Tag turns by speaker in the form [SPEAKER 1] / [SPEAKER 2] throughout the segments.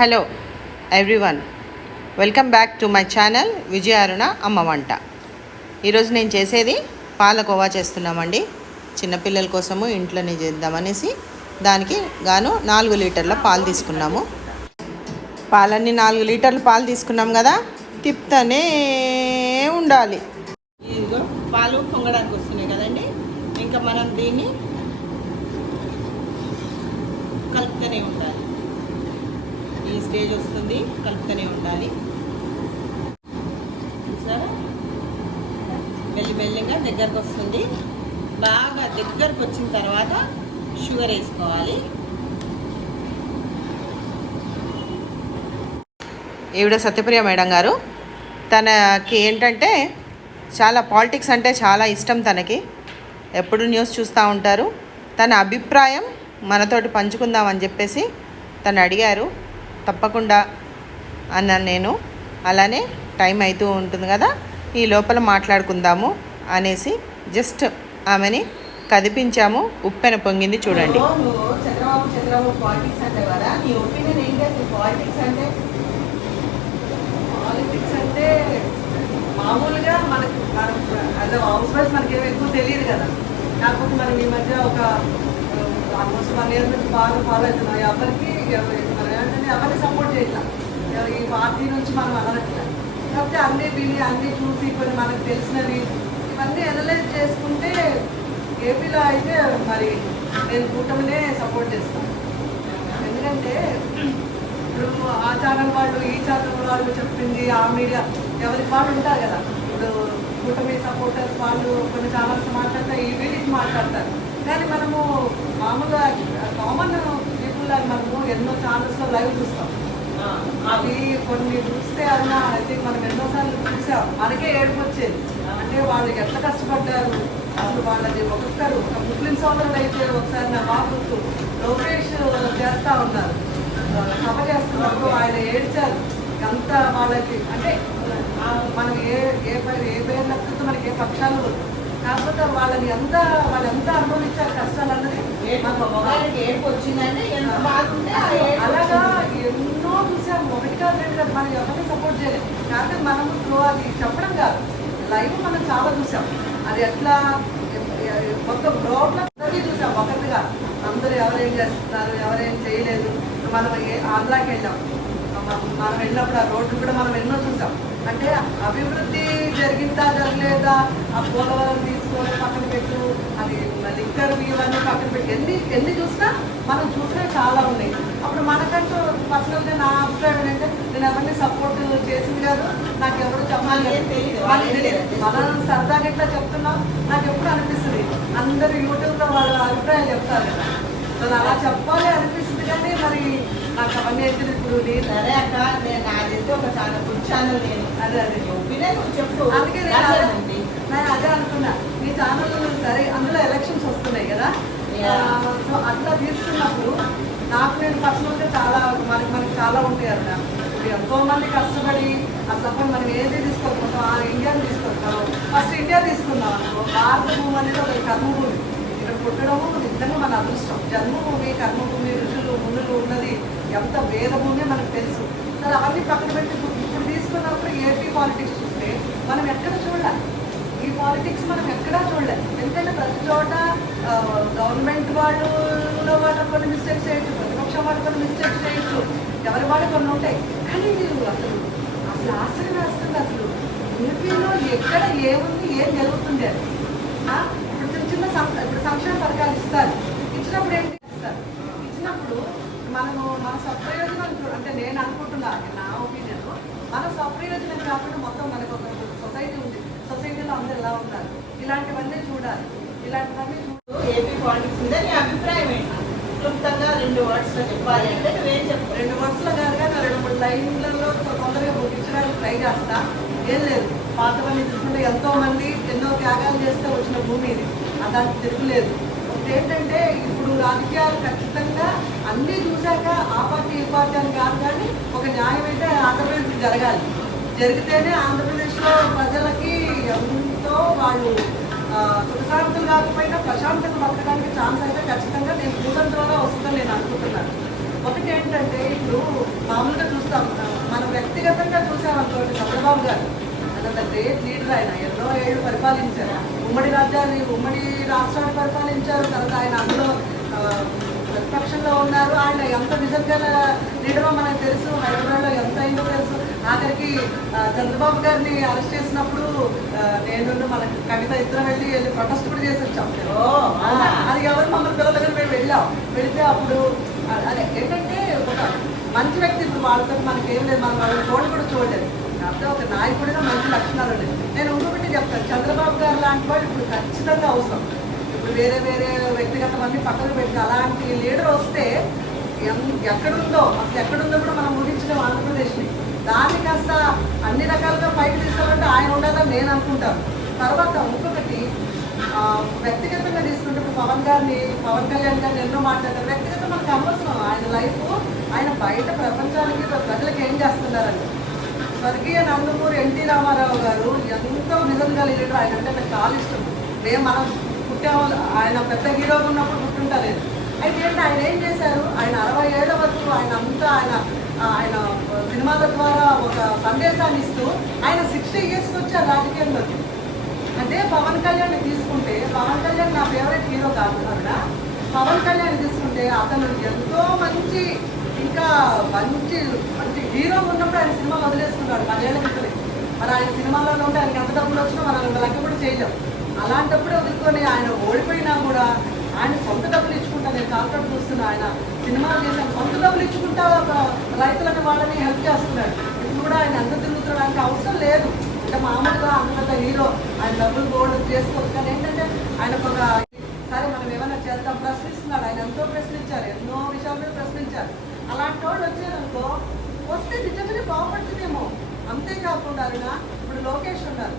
[SPEAKER 1] Hello everyone welcome back to my channel Vijaya Aruna అమ్మ వంట. ఈరోజు నేను చేసేది పాలకోవా చేస్తున్నామండి. చిన్నపిల్లల కోసము ఇంట్లోనే చేద్దామనేసి దానికి గాను నాలుగు లీటర్ల పాలు తీసుకున్నాము. పాలన్నీ నాలుగు లీటర్ల పాలు తీసుకున్నాం కదా తిప్పుతూనే ఉండాలి. పాలు పొంగడానికి వస్తున్నాయి కదండి. ఇంకా మనం దీన్ని కలుపుతూనే ఉంటాం స్టేజ్ వస్తుంది కలుపుతూనే ఉండాలి. చూసారా? మెల్లి మెల్లిగా దగ్గరకు వస్తుంది. బాగా దగ్గరకు వచ్చిన తర్వాత షుగర్ వేసుకోవాలి. ఈవిడ సత్యప్రియ మేడం గారు తనకి ఏంటంటే చాలా పాలిటిక్స్ అంటే చాలా ఇష్టం తనకి. ఎప్పుడు న్యూస్ చూస్తూ ఉంటారు. తన అభిప్రాయం మనతోటి పంచుకుందామని చెప్పేసి తను అడిగారు. తప్పకుండా అన్నాను నేను. అలానే టైం అవుతూ ఉంటుంది కదా ఈ లోపల మాట్లాడుకుందాము అనేసి జస్ట్ ఆమెని కదిపించాము. ఉప్పెన పొంగింది చూడండి. చంద్రబాబు చంద్రబాబు పాలిటిక్స్ అంటే కదా నీ ఒపీనియన్ ఏంటి అసలు పాలిటిక్స్ అంటే?
[SPEAKER 2] పాలిటిక్స్ అంటే మామూలుగా మనకు అదే హౌస్ వైఫ్ మనకి ఏమి ఎక్కువ తెలియదు కదా. కాకపోతే మనం ఈ మధ్య ఒక ఆల్మోస్ట్ వన్ ఇయర్ నుంచి బాగా ఫాలో అవుతున్నాం. ఎవరికి ఎవరిని సపోర్ట్ చేయట్లా? ఈ పార్టీ నుంచి మనం అనట్లా కాకపోతే అన్నీ విని అన్నీ చూసి కొన్ని మనకు తెలిసినవి ఇవన్నీ అనలైజ్ చేసుకుంటే ఏపీలో అయితే మరి నేను కూటమినే సపోర్ట్ చేస్తాను. ఎందుకంటే ఇప్పుడు ఆ ఛానల్ వాళ్ళు ఈ ఛానల్ వాళ్ళు చెప్పింది ఆ మీడియా ఎవరికి వాళ్ళు ఉంటారు కదా. ఇప్పుడు కూటమి సపోర్టర్స్ వాళ్ళు కొన్ని ఛానల్స్ మాట్లాడతారు ఈ వీళ్ళకి మాట్లాడతారు. కానీ మనము మామూలుగా కామన్ పీపుల్ మనము. ఎన్నో ఛానల్స్లో లైవ్ చూస్తాం. అవి కొన్ని చూస్తే అన్న థింక్ మనం ఎన్నోసార్లు చూసాం. మనకే ఏడుపు వచ్చేది. అంటే వాళ్ళు ఎట్లా కష్టపడ్డారు. అసలు వాళ్ళది ఒక్కొక్కరు ఒక ముస్లిం సోదరుడు అయితే ఒకసారి నా బాబు లోకేష్ చేస్తా ఉన్నారు. సభ చేస్తున్నప్పుడు ఆయన ఏడ్చారు. ఎంత వాళ్ళకి అంటే మనం ఏ ఏ పై- ఏ పేరు నచ్చితే మనకి ఏ పక్షాలు. కాకపోతే వాళ్ళని ఎంత వాళ్ళు ఎంత అనుభవించారు కష్టాలు అన్నది అలాగా. ఎన్నో చూసాము ఒకటి కాదు రెండు మనం ఎవరిని సపోర్ట్ చేయలేదు కాకపోతే మనము through అది చెప్పడం కాదు. లైవ్ మనం చాలా చూసాం. అది ఎట్లా మొత్తం రోడ్ల అందరినీ చూసాం. ఒకటిగా అందరూ ఎవరేం చేస్తున్నారు ఎవరేం చేయలేదు. మనం ఆంధ్రాకి వెళ్ళాం. మనం వెళ్ళినప్పుడు ఆ రోడ్లు కూడా మనం ఎన్నో చూసాం. అంటే అభివృద్ధి జరిగిందా జరగలేదా ఆ పోలవరం తీసుకొని పక్కన పెట్టు అది లిక్కర్ ఇవన్నీ పక్కన పెట్టి ఎన్ని ఎన్ని చూసినా మనం చూసినా చాలా ఉన్నాయి. అప్పుడు మనకంటూ పర్సనల్గా నా అభిప్రాయం ఏంటంటే నేను ఎవరిని సపోర్ట్ చేసింది కాదు నాకు ఎవరు చెప్పాలి. మనం సరదాగా ఇట్లా చెప్తున్నాం నాకు ఎప్పుడు అనిపిస్తుంది అందరు యూట్యూబ్లో వాళ్ళ అభిప్రాయం చెప్తారు. అలా చెప్పాలి అనిపిస్తుంది కానీ మరి నాకు అవన్నీ అయితే ఇప్పుడు నేను
[SPEAKER 1] సరే అక్క నేను నాదైతే ఒక ఛానల్ ఫుడ్ ఛానల్ నేను.
[SPEAKER 2] అదే అదే
[SPEAKER 1] ఒపీనియన్ నువ్వు చెప్పు.
[SPEAKER 2] అందుకే నేను. నేను అదే అనుకున్నా. మీ ఛానల్ సరే అందులో ఎలక్షన్స్ వస్తున్నాయి కదా. సో అట్లా తీసుకున్నప్పుడు నాకు నేను పర్సనల్గా చాలా మనకి మనకి చాలా ఉంటాయి అన్న ఇప్పుడు ఎంతో మంది కష్టపడి అసలు మనం ఏది తీసుకోకపోతాం ఆ ఇండియాని తీసుకొస్తాం ఫస్ట్ ఇండియా తీసుకున్నాం అనుకో భారత భూమి అనేది ఒక కర్మభూమి. పుట్టడము నిజంగా మన అదృష్టం. జన్మభూమి కర్మభూమి ఋషులు మునులు ఉన్నది ఎంత వేదభూమి మనకు తెలుసు. సరే అవన్నీ పక్కన పెట్టి ఇప్పుడు తీసుకున్నప్పుడు ఏపీ పాలిటిక్స్ చూస్తే మనం ఎక్కడ చూడాలి. ఈ పాలిటిక్స్ మనం ఎక్కడా చూడలేదు ఎందుకంటే ప్రతి చోట గవర్నమెంట్ వాళ్ళు వాళ్ళు కొన్ని మిస్టేక్స్ చేయొచ్చు ప్రతిపక్షం వాళ్ళు కొన్ని మిస్టేక్స్ చేయొచ్చు. ఎవరి వాళ్ళు కొన్ని ఉంటాయి. కానీ మీరు అసలు అసలు ఆశ్చర్యం వేస్తుంది అసలు ఏపీలో ఎక్కడ ఏముంది ఏం జరుగుతుంది అది ఇప్పుడు సంక్షేమ పథకాలు ఇస్తారు. ఇచ్చినప్పుడు ఏంటి ఇస్తారు ఇచ్చినప్పుడు మనము మన స్వప్రయోజనం అంటే నేను అనుకుంటున్నా నా ఒపీనియన్ మన స్వప్రయోజనం కాకుండా మొత్తం మనకు ఒక సొసైటీ ఉంది. సొసైటీలో అందరు ఎలా ఉన్నారు ఇలాంటివన్నీ చూడాలి. ఇలాంటివన్నీ చూ
[SPEAKER 1] ఏపీ పాలిటిక్స్ మీద నీ అభిప్రాయం ఏంటి? క్లుప్తంగా రెండు వర్డ్స్లో చెప్పాలి అంటే నువ్వేం చెప్పు?
[SPEAKER 2] రెండు వరుసలు కాదు కానీ రెండు మూడు లైన్లలో తొందరగా ముగించడానికి ట్రై చేస్తా. ఏం లేదు. పాతవన్నీ చూసుకుంటే ఎంతో మంది ఎన్నో త్యాగాలు చేస్తే వచ్చిన భూమి ఇది. దానికి తిరగలేదు. ఒకటి ఏంటంటే ఇప్పుడు రాజకీయాలు ఖచ్చితంగా అన్నీ చూశాక ఆ పార్టీ ఈ పార్టీ అని కాదు కానీ ఒక న్యాయం అయితే ఆంధ్రప్రదేశ్ జరగాలి. జరిగితేనే ఆంధ్రప్రదేశ్లో ప్రజలకి ఎంతో వాళ్ళు సుఖశాంతులు కాకపోయినా ప్రశాంతత బతకడానికి ఛాన్స్ అయితే ఖచ్చితంగా నేను కూటమి ద్వారా వస్తుందని నేను అనుకుంటున్నాను. ఒకటి ఏంటంటే ఇప్పుడు మామూలుగా చూస్తాం మనం వ్యక్తిగతంగా చూసామనుకోండి చంద్రబాబు గారు. అదంత గ్రేట్ లీడర్ ఆయన ఎన్నో ఏళ్ళు పరిపాలించారు. ఉమ్మడి రాజ్యాన్ని ఉమ్మడి రాష్ట్రాన్ని పరిపాలించారు తర్వాత ఆయన. అందులో ప్రతిపక్షంలో ఉన్నారు. ఆయన ఎంత నిజంగా లీడరో మనకు తెలుసు. హైదరాబాద్లో ఎంత అయిందో తెలుసు. ఆఖరికి చంద్రబాబు గారిని అరెస్ట్ చేసినప్పుడు నేను మన కవిత ఇద్దరం వెళ్ళి వెళ్ళి ప్రొటెస్ట్ కూడా చేసి వచ్చాం అది ఎవరు? మమ్మల్ని పిల్లల దగ్గర మేము వెళ్ళాం. వెళితే అప్పుడు అదే ఏంటంటే ఒక మంచి వ్యక్తి ఇప్పుడు వాళ్ళతో మనకి ఏం లేదు. మనం వాళ్ళని చూడ కూడా చూడలేదు. కాకపోతే ఒక నాయకుడిగా మంచి లక్షణాలు ఉన్నాయి. నేను ఇంకొకటి చెప్తాను. చంద్రబాబు గారు లాంటి వాళ్ళు ఇప్పుడు ఖచ్చితంగా అవసరం. ఇప్పుడు వేరే వేరే వ్యక్తిగతమన్నీ పక్కన పెట్టి అలాంటి లీడర్ వస్తే ఎం- ఎక్కడుందో అసలు ఎక్కడుందో కూడా మనం ఊహించలేం ఆంధ్రప్రదేశ్ని. దాన్ని కాస్త అన్ని రకాలుగా పైకి తీసుకోవాలంటే ఆయన ఉండాలని నేను అనుకుంటాను. తర్వాత ఇంకొకటి ఆ, వ్యక్తిగతంగా తీసుకుంటే ఇప్పుడు పవన్ గారిని పవన్ కళ్యాణ్ గారిని ఎన్నో మాట్లాడారు వ్యక్తిగతం మనకు అనవసరం. ఆయన లైఫ్ ఆయన బయట ప్రపంచానికి ప్రజలకు ఏం చేస్తున్నారని స్వర్గీయ నందమూరి ఎన్టీ రామారావు గారు ఎంతో నిజంగా లీడర్. ఆయన అంటే నాకు చాలా ఇష్టం. మేము మనం పుట్టాము ఆయన పెద్ద హీరోగా ఉన్నప్పుడు పుట్టుంటలేదు అయితే ఏంటి? ఆయన ఏం చేశారు? ఆయన అరవై ఏళ్ళ వరకు ఆయన అంతా ఆయన ఆయన సినిమాల ద్వారా ఒక సందేశాన్ని ఇస్తూ ఆయన సిక్స్టీ ఇయర్స్కి వచ్చారు రాజకీయంలోకి అదే పవన్ కళ్యాణ్ తీసుకుంటే పవన్ కళ్యాణ్ నా ఫేవరెట్ హీరో కాదు ఆవిడ పవన్ కళ్యాణ్ తీసుకుంటే అతను ఎంతో మంచి ఇంకా మంచి మంచి హీరో ఉన్నప్పుడు ఆయన సినిమా వదిలేసుకున్నాడు. పదేళ్ళ క్రితమే మరి ఆయన సినిమాలలో ఉంటే ఆయనకి ఎంత డబ్బులు వచ్చినా మనం లెక్క కూడా చేయలేం. అలాంటప్పుడు వదులుకొని ఆయన ఓడిపోయినా కూడా ఆయన సొంత డబ్బులు ఇచ్చుకుంటా నేను కాంట్రాక్ట్ చూస్తున్నా ఆయన సినిమాలు చేసిన సొంత డబ్బులు ఇచ్చుకుంటా రైతులను వాళ్ళని హెల్ప్ చేస్తున్నాడు. ఇప్పుడు కూడా ఆయన ఎంత తిరుగుతున్నడానికి అవసరం లేదు. అంటే మామూలుగా అంత హీరో ఆయన డబ్బులు బోర్డు చేసుకోవచ్చు కానీ ఏంటంటే ఆయన ఒక సరే మనం ఏమైనా చేద్దాం ప్రశ్నిస్తున్నాడు. ఆయన ఎంతో ప్రశ్నించారు. ఎన్నో విషయాలు ప్రశ్నించారు. అలాంటి వాడు వచ్చారనుకో వస్తే నిజంగానే బాగుపడుతుందేమో. అంతేకాకుండా అరుణ ఇప్పుడు లోకేష్ ఉన్నారు.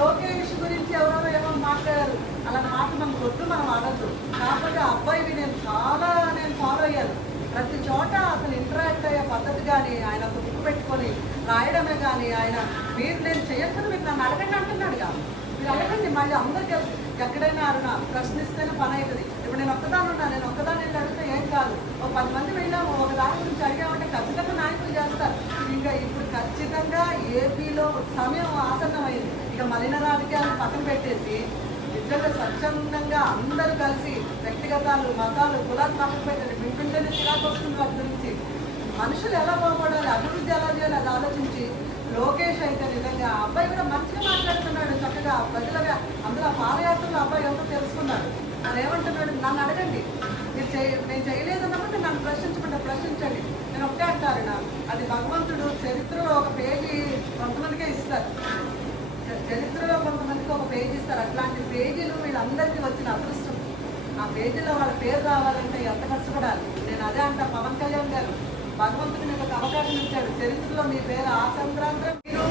[SPEAKER 2] లోకేష్ గురించి ఎవరెవరో ఏమో మాట్లాడారు. అలా మాట మనకు వద్దు మనం ఆడద్దు. కాకపోతే ఆ అబ్బాయిని నేను చాలా నేను ఫాలో అయ్యాను. ప్రతి చోట అతను ఇంటరాక్ట్ అయ్యే పద్ధతి కానీ ఆయన ఒక బుక్ పెట్టుకొని రాయడమే కానీ ఆయన మీరు నేను చేయకుండా మీరు నన్ను అడగండి అంటున్నాడుగా మీరు అడగండి మళ్ళీ అందరికీ ఎక్కడైనా అరుణ ప్రశ్నిస్తేనే పని అవుతుంది. ఇప్పుడు నేను ఒక్కదాని ఉన్నా నేను ఒక్కదాని వెళ్ళి అడిగితే ఏం కాదు. ఒక పది మంది వెళ్ళాము ఒక దాని గురించి అడిగామంటే ఖచ్చితంగా నాయకులు చేస్తారు ఇంకా ఇప్పుడు ఖచ్చితంగా ఏపీలో సమయం ఆసన్నమైంది ఇక మలిన రాజకీయాలను పక్కన పెట్టేసి నిజంగా స్వచ్ఛందంగా అందరూ కలిసి వ్యక్తిగతాలు మతాలు కులాలు పక్కన పెట్టండి వింటుంటేనే చిరాకు వస్తుంది వాటి గురించి. మనుషులు ఎలా బాగుపడాలి అభివృద్ధి ఎలా చేయాలి అది ఆలోచించి లోకేష్ అయితే నిజంగా ఆ అబ్బాయి కూడా మంచిగా మాట్లాడుతున్నాడు చక్కగా. ప్రజలుగా అందులో పాదయాత్రలో అబ్బాయి ఎంతో తెలుసుకున్నాడు. ఆయన ఏమంటున్నాడు? నన్ను అడగండి. మీరు చేయ నేను చేయలేదన్నప్పుడు నన్ను ప్రశ్నించకుండా ప్రశ్నించండి. నేను ఒకటే అంటారు నా. అది భగవంతుడు చరిత్రలో ఒక పేజీ కొంతమందికే ఇస్తారు. చరిత్రలో కొంతమందికి ఒక పేజీ ఇస్తారు. అట్లాంటి పేజీలు వీళ్ళందరికీ వచ్చిన అదృష్టం. ఆ పేజీలో వాళ్ళ పేరు రావాలంటే ఎంత కష్టపడాలి? నేను అదే అంట పవన్ కళ్యాణ్ గారు భగవంతుడు మీకు ఒక అవకాశం ఇచ్చాడు. చరిత్రలో మీ పేరు ఆ సంక్రాంతి మీరు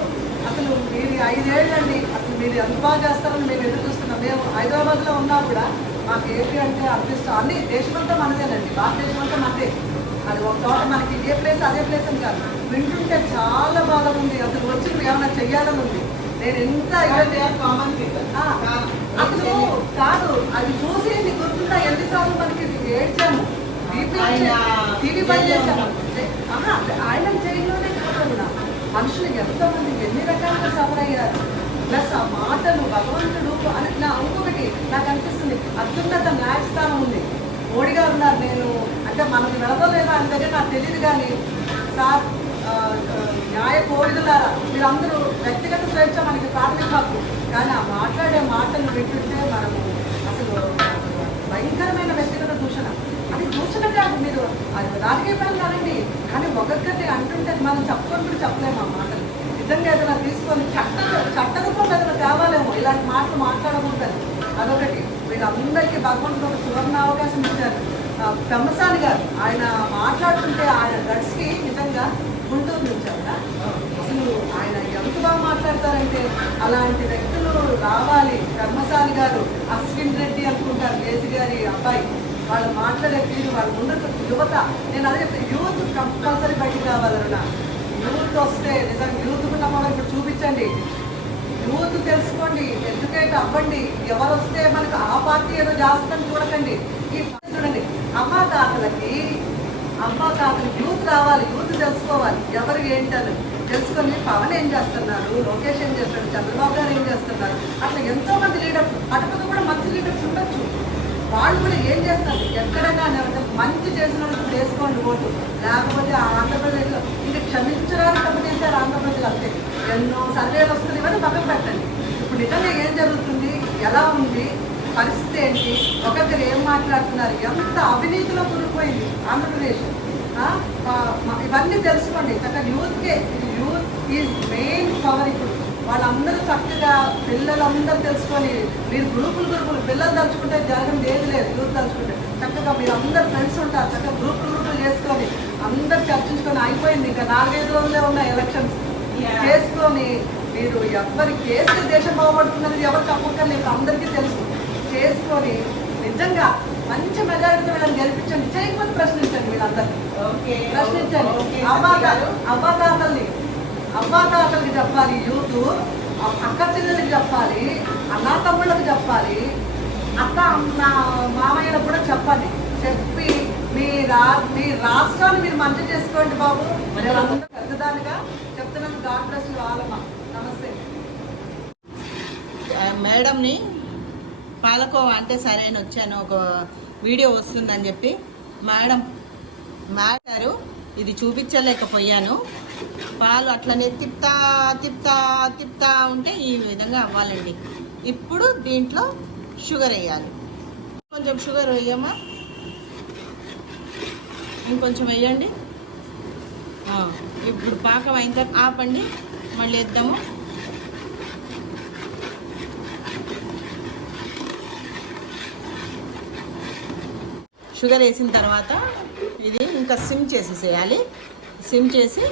[SPEAKER 2] అసలు మీరు ఐదేళ్ళండి అసలు మీరు ఎంత బాగా చేస్తారని మేము ఎదురు చూస్తున్నాం. మేము హైదరాబాద్లో ఉన్నా కూడా మాకు ఏపీ అంటే అంత అన్ని దేశమంతా మనదేనండి. భారతదేశం అంతా మనదే. అది ఒక చోట మనకి ఇదే ప్లేస్ అదే ప్లేస్ అని కాదు. వింటుంటే చాలా బాగా ఉంది. అసలు వచ్చి ఏమైనా చెయ్యాలని ఉంది. నేను ఎంత అసలు కాదు అది చూసి నీకు గుర్తుందా? ఎన్నిసార్లు మనకి ఏడ్చాము? టీవీ బంద్ చేశాము. ఆయన జైల్లోనే కాదు మనుషులు ఎంతమంది ఎన్ని రకాలుగా సఫర్ అయ్యారు? ప్లస్ ఆ మాటలు భగవంతుడు అని నా ఇంకొకటి నాకు అనిపిస్తుంది. అత్యున్నత న్యాయస్థానం ఉంది. మోడీ గారు ఉన్నారు. నేను అంటే మనకు వెళ్ళలేదా అని నాకు తెలియదు కానీ సార్ న్యాయ కోరికలారా? మీరందరూ వ్యక్తిగత స్వేచ్ఛ మనకి ప్రాథమిక హక్కు. కానీ ఆ మాట్లాడే మాటలు వింటుంటే మనము అసలు భయంకరమైన వ్యక్తిగత దూషణ. అది దూషణ కాదు మీరు. అది రాజకీయ పని కాదండి. కానీ ఒక్కొక్కటి అంటుంటే మనం చెప్పుకొని కూడా చెప్పలేము ఆ మాటలు. నిజంగా ఏదైనా తీసుకొని చట్ట చట్ట రూపంలో ఏదైనా తేవాలేమో. ఇలాంటి మాటలు మాట్లాడకూడదు. అదొకటి. వీళ్ళందరికీ భగవంతుడు ఒక సువర్ణ అవకాశం ఇచ్చారు. ఆ, పెమ్మసాని గారు. ఆయన మాట్లాడుతుంటే ఆయన గడ్స్కి నిజంగా గుంటూరు నుంచి అంట అసలు ఆయన ఎంత బాగా మాట్లాడతారంటే అలాంటి వ్యక్తులు రావాలి. పెమ్మసాని గారు అశ్విన్ రెడ్డి అనుకుంటారు లేజీ గారి అబ్బాయి. వాళ్ళు మాట్లాడే తీరు వాళ్ళ ముందు యువత. నేను అదే చెప్తాను యూత్ కంపల్సరీ బయటికి రావాలన్నా. యూత్ వస్తే నిజంగా యూత్ కూడా మనం ఇప్పుడు చూపించండి. యూత్ తెలుసుకోండి ఎడ్యుకేట్ అవ్వండి. ఎవరు వస్తే మనకు ఆ పార్టీ ఏదో చేస్తుందని చూడకండి. ఈ చూడండి అమ్మా తాతలకి అమ్మా కాదు యూత్ రావాలి యూత్ తెలుసుకోవాలి. ఎవరు ఏంటని తెలుసుకొని పవన్ ఏం చేస్తున్నారు? లోకేష్ ఏం చేస్తున్నారు చంద్రబాబు గారు ఏం చేస్తున్నారు? అట్లా ఎంతో మంది లీడర్స్ అటుపక్క కూడా మంచి లీడర్స్ ఉండొచ్చు. వాళ్ళు కూడా ఏం చేస్తారు ఎక్కడైనా అంటే మంచి చేసిన వాళ్ళు చేసుకోండి వేసుకోండి ఓటు. లేకపోతే ఆ ఆంధ్రప్రదేశ్లో ఇది క్షమించడానికి తప్పు చేశారు ఆంధ్రప్రదేశ్ అంతే. ఎన్నో సర్వేలు వస్తున్నాయి కానీ పక్కన పెట్టండి. ఇప్పుడు నిజంగా ఏం జరుగుతుంది? ఎలా ఉంది? పరిస్థితి ఏంటి? ఒకరిద్దరు ఏం మాట్లాడుతున్నారు? ఎంత అవినీతిలో కూలిపోయింది ఆంధ్రప్రదేశ్. ఇవన్నీ తెలుసుకోండి. చక్కగా యూత్కే యూత్ ఈజ్ మెయిన్ పవర్ ఇప్పుడు. వాళ్ళందరూ చక్కగా పిల్లలందరూ తెలుసుకొని మీరు గ్రూపులు గ్రూపులు పిల్లలు తలుచుకుంటే జరగడం ఏది లేదు యూత్ తలుచుకుంటే. చక్కగా మీరు అందరు ఫ్రెండ్స్ ఉంటారు. చక్కగా గ్రూపులు గ్రూపులు చేసుకొని అందరు చర్చించుకొని అయిపోయింది. ఇంకా నాలుగైదు రోజులే ఉన్నాయి ఎలక్షన్స్. చేసుకొని మీరు ఎవరి చేస్తే దేశం బాగుపడుతుందని ఎవరు చెప్పక్కర్లేదు అందరికీ తెలుసు. చేసుకొని నిజంగా మంచి మెజారిటీతో వీళ్ళని గెలిపించండి. చేయకపోతే ప్రశ్నించండి వీళ్ళందరినీ ప్రశ్నించండి. అవ్వాత అవ్వాతాతల్ని అవ్వాతాతలకి చెప్పాలి యూత్ అక్క చెల్లెలకి చెప్పాలి అన్నా తమ్ముళ్ళకి చెప్పాలి అక్క అన్న మామయ్యలకు కూడా చెప్పండి. చెప్పి మీ రా మీ రాష్ట్రాన్ని మీరు మంచి చేసుకోండి బాబు. పెద్దదానిగా చెప్తున్నాను గాడ్ బ్లెస్ అమ్మా. నమస్తే.
[SPEAKER 1] మేడంని పాలకోవా అంటే సరే అని వచ్చాను ఒక వీడియో వస్తుందని చెప్పి. మేడం మేడారు ఇది చూపించలేకపోయాను. పాలు అట్లనే తిప్తా తిప్తా తిప్తా ఉంటే ఈ విధంగా అవ్వాలండి. ఇప్పుడు దీంట్లో షుగర్ వేయాలి. కొంచెం షుగర్ వేయమ్మా. ఇంకొంచెం వేయండి. ఇప్పుడు పాకం అయిన తర్వాత ఆపండి. మళ్ళీ వేద్దాము. షుగర్ వేసిన తర్వాత ఇది ఇంకా సిమ్ చేసేసేయాలి. సిమ్ చేసి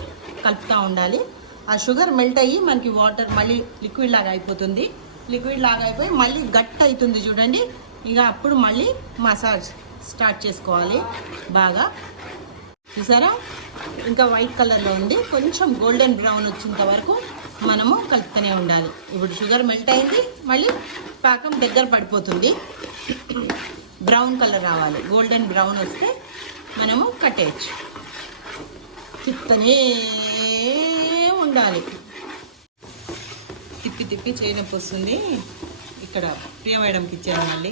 [SPEAKER 1] కలుపుతూ ఉండాలి. ఆ షుగర్ మెల్ట్ అయ్యి మనకి వాటర్ మళ్ళీ లిక్విడ్ లాగా అయిపోతుంది. లిక్విడ్ లాగా అయిపోయి మళ్ళీ గట్ అవుతుంది చూడండి. ఇక అప్పుడు మళ్ళీ మసాజ్ స్టార్ట్ చేసుకోవాలి బాగా. చూసారా? ఇంకా వైట్ కలర్లో ఉంది. కొంచెం గోల్డెన్ బ్రౌన్ వచ్చేంత వరకు మనము కలుపుతూనే ఉండాలి. ఇప్పుడు షుగర్ మెల్ట్ అయింది. మళ్ళీ పాకం దగ్గర పడిపోతుంది. బ్రౌన్ కలర్ రావాలి. గోల్డెన్ బ్రౌన్ వస్తే మనము కట్టేయచ్చు తిప్పనే ఉండాలి. తిప్పి తిప్పి చేయనొప్పి వస్తుంది. ఇక్కడ ప్రియ మేడంకి ఇచ్చాను మళ్ళీ.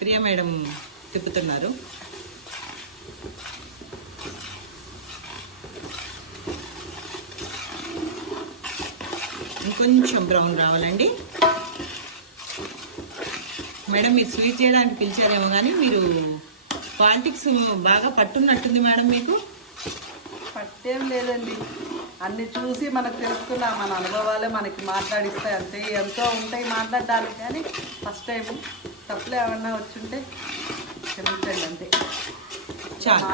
[SPEAKER 1] ప్రియ మేడం తిప్పుతున్నారు. ఇంకొంచెం బ్రౌన్ రావాలండి. మేడం మీరు స్వీట్ చేయడానికి పిలిచారేమో కానీ మీరు పాలిటిక్స్ బాగా పట్టున్నట్టుంది మేడం మీకు.
[SPEAKER 2] పట్టేం లేదండి. అన్ని చూసి మనకు తెలుసుకున్న మన అనుభవాలే మనకి మాట్లాడిస్తాయి. అంతే ఎంతో ఉంటాయి మాట్లాడడానికి కానీ ఫస్ట్ టైం తప్పులు ఏమన్నా వచ్చుంటే క్షమించండి అంతే.
[SPEAKER 1] చాలు.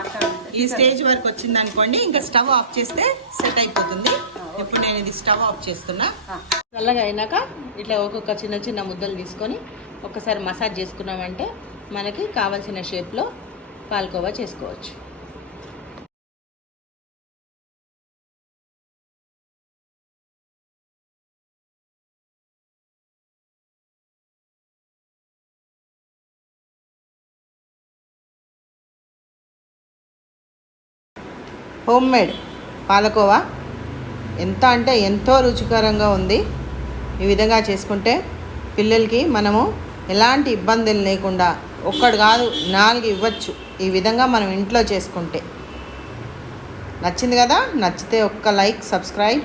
[SPEAKER 1] ఈ స్టేజ్ వరకు వచ్చింది అనుకోండి ఇంకా స్టవ్ ఆఫ్ చేస్తే సెట్ అయిపోతుంది. ఇప్పుడు నేను ఇది స్టవ్ ఆఫ్ చేస్తున్నా. చల్లగా అయినాక ఇట్లా ఒక్కొక్క చిన్న చిన్న ముద్దలు తీసుకొని ఒకసారి మసాజ్ చేసుకున్నామంటే మనకి కావాల్సిన షేప్లో పాల్కోవా చేసుకోవచ్చు. హోమ్ మేడ్ పాలకోవా ఎంత అంటే ఎంతో రుచికరంగా ఉంది. ఈ విధంగా చేసుకుంటే పిల్లలకి మనము ఎలాంటి ఇబ్బందులు లేకుండా ఒక్కడు కాదు నాలుగు ఇవ్వచ్చు. ఈ విధంగా మనం ఇంట్లో చేసుకుంటే. నచ్చింది కదా? నచ్చితే ఒక్క లైక్ సబ్స్క్రైబ్.